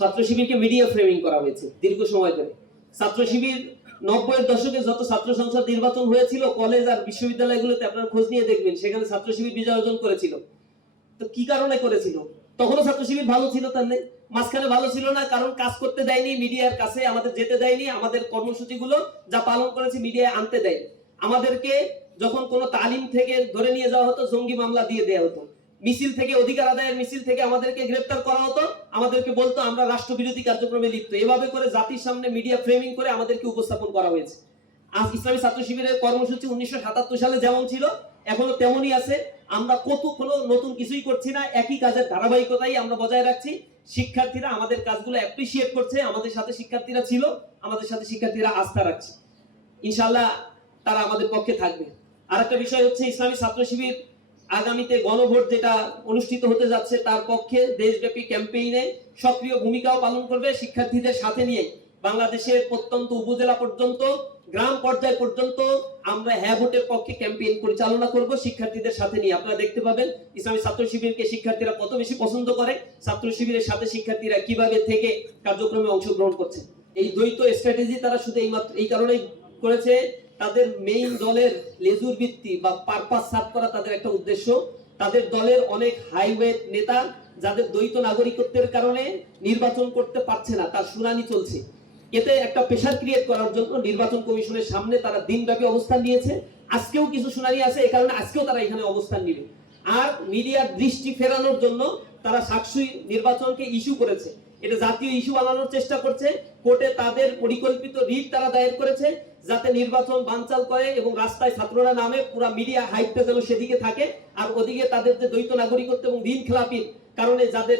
ছাত্র শিবিরকে media framing করা হয়েছে দীর্ঘ সময় ধরে। ছাত্র শিবির 90-এর দশকে যত ছাত্র সংসদ নির্বাচন হয়েছিল কলেজ আর বিশ্ববিদ্যালয়গুলোতে আপনারা খোঁজ নিয়ে দেখবেন, সেখানে ছাত্র শিবির বিজয় অর্জন করেছিল। তো কি কারণে করেছিল? তখনও ছাত্র শিবির ভালো ছিল, তার নেই মাঝখানে ভালো ছিল না, কারণ কাজ করতে দেয়নি, মিডিয়ার কাছে আমাদের যেতে দেয়নি, আমাদের কর্মসূচিগুলো যা পালন করেছে মিডিয়ায় আনতে দেয়নি। আমাদেরকে যখন কোনো তালিম থেকে ধরে নিয়ে যাওয়া হতো জঙ্গি মামলা দিয়ে দেওয়া হতো, মিছিল থেকে অধিকার আদায়ের মিছিল থেকে আমাদেরকে গ্রেফতার করা হতো, আমাদেরকে বলতো আমরা রাষ্ট্রবিরোধী কার্যক্রমে লিপ্ত। এভাবে করে জাতির সামনে মিডিয়া ফ্রেমিং করে আমাদেরকে উপস্থাপন করা হয়েছে। আজ ইসলামী ছাত্র শিবিরের কর্মসূচি 1977 সালে যেমন ছিল এখনো তেমনই আছে। আমরা কোনো নতুন কিছুই করছি না, একই কাজের ধারাবাহিকতাই আমরা বজায় রাখছি। শিক্ষার্থীরা আমাদের কাজগুলো অ্যাপ্রিসিয়েট করছে, আমাদের সাথে শিক্ষার্থীরা ছিল, আমাদের সাথে শিক্ষার্থীরা আস্থা রাখছে। ইনশাআল্লাহ তারা আমাদের পক্ষে থাকবে। আরেকটা বিষয় হচ্ছে ইসলামী ছাত্র শিবির আগামীতে গণভোট যেটা অনুষ্ঠিত হতে যাচ্ছে তার পক্ষে দেশব্যাপী ক্যাম্পেইনে সক্রিয় ভূমিকাও পালন করবে। শিক্ষার্থীদের সাথে নিয়ে বাংলাদেশের প্রত্যন্ত উপজেলা পর্যন্ত, গ্রাম পর্যায় পর্যন্ত আমরা হ্যাঁ ভোটের পক্ষে ক্যাম্পেইন পরিচালনা করব শিক্ষার্থীদের সাথে নিয়ে। আপনারা দেখতে পাবেন ইসলামী ছাত্র শিবিরকে শিক্ষার্থীরা কত বেশি পছন্দ করে, ছাত্র শিবিরের সাথে শিক্ষার্থীরা কিভাবে থেকে কার্যক্রমে অংশগ্রহণ করছে। এই দ্বৈত স্ট্র্যাটেজি তারা শুধু এই কারণেই করেছে, তাদের মেইন দলের লেজুর ভিত্তি বা পারপাস সার্ভ করা তাদের একটা উদ্দেশ্য। তাদের দলের অনেক হাইওয়ে নেতা যাদের দ্বৈত নাগরিকত্বের কারণে নির্বাচন করতে পারছে না, তার শুনানি চলছে। এতে একটা প্রেশার ক্রিয়েট করার জন্য নির্বাচন কমিশনের সামনে তারা দিনব্যাপী অবস্থান নিয়েছে। আজকেও কিছু শুনানি আছে, এই কারণে আজকেও তারা এখানে অবস্থান নেবে। আর মিডিয়ার দৃষ্টি ফেরানোর জন্য তারা সাকসুই নির্বাচনকে ইস্যু করেছে, এটা জাতীয় ইস্যু বানানোর চেষ্টা করছে। কোর্টে তাদের পরিকল্পিত রিট তারা দায়ের করেছে যাতে নির্বাচন বানচাল করে এবং রাস্তায় ছাত্ররা নামে, পুরো মিডিয়া হাইপটা যেন সেদিকে থাকে। আর ওদিকে তাদের যে দ্বৈত নাগরিকত্ব এবং ঋণ খেলাপির কারণে যাদের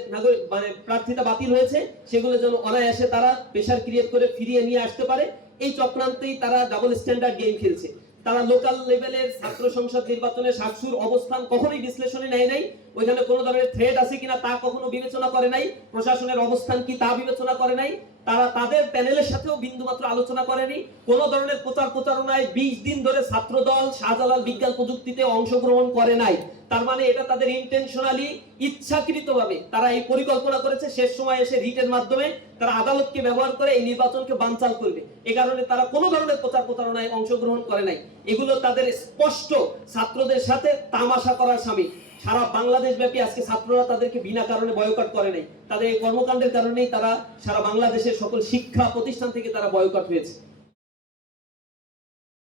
প্রার্থিতা বাতিল হয়েছে সেগুলো যেন অনায়াসে তারা প্রেশার ক্রিয়েট করে ফিরিয়ে নিয়ে আসতে পারে। এই চক্রান্তেই তারা ডাবল স্ট্যান্ডার্ড গেম খেলছে। তারা লোকাল লেভেলের ছাত্র সংসদ নির্বাচনে সাকসুর অবস্থান কখনোই বিশ্লেষণে নেয় নাই, ওইখানে কোনো ধরনের থ্রেট আছে কিনা তা কখনো বিবেচনা করে নাই, প্রশাসনের অবস্থান কি তা বিবেচনা করে নাই, তারা তাদের প্যানেলের সাথেও বিন্দুমাত্র আলোচনা করেনি। কোন ধরনের প্রচারণায় 20 দিন ধরে ছাত্র দল শাহজালাল বিজ্ঞান প্রযুক্তিতে অংশগ্রহণ করে নাই। তার মানে এটা তাদের ইন্টেনশনালি, ইচ্ছাকৃতভাবে তারা এই পরিকল্পনা করেছে শেষ সময় এসে রিটের মাধ্যমে তারা আদালতকে ব্যবহার করে এই নির্বাচনকে বানচাল করবে। এই কারণে তারা কোনো ধরনের প্রচারণায় অংশগ্রহণ করে নাই। এগুলো তাদের স্পষ্ট ছাত্রদের সাথে তামাশা করার সামিল। সারা বাংলাদেশ ব্যাপী আজকে ছাত্ররা তাদেরকে বিনা কারণে বয়কট করে নাই, তাদের এই কর্মকাণ্ডের কারণেই তারা সারা বাংলাদেশের সকল শিক্ষা প্রতিষ্ঠান থেকে তারা বয়কট হয়েছে।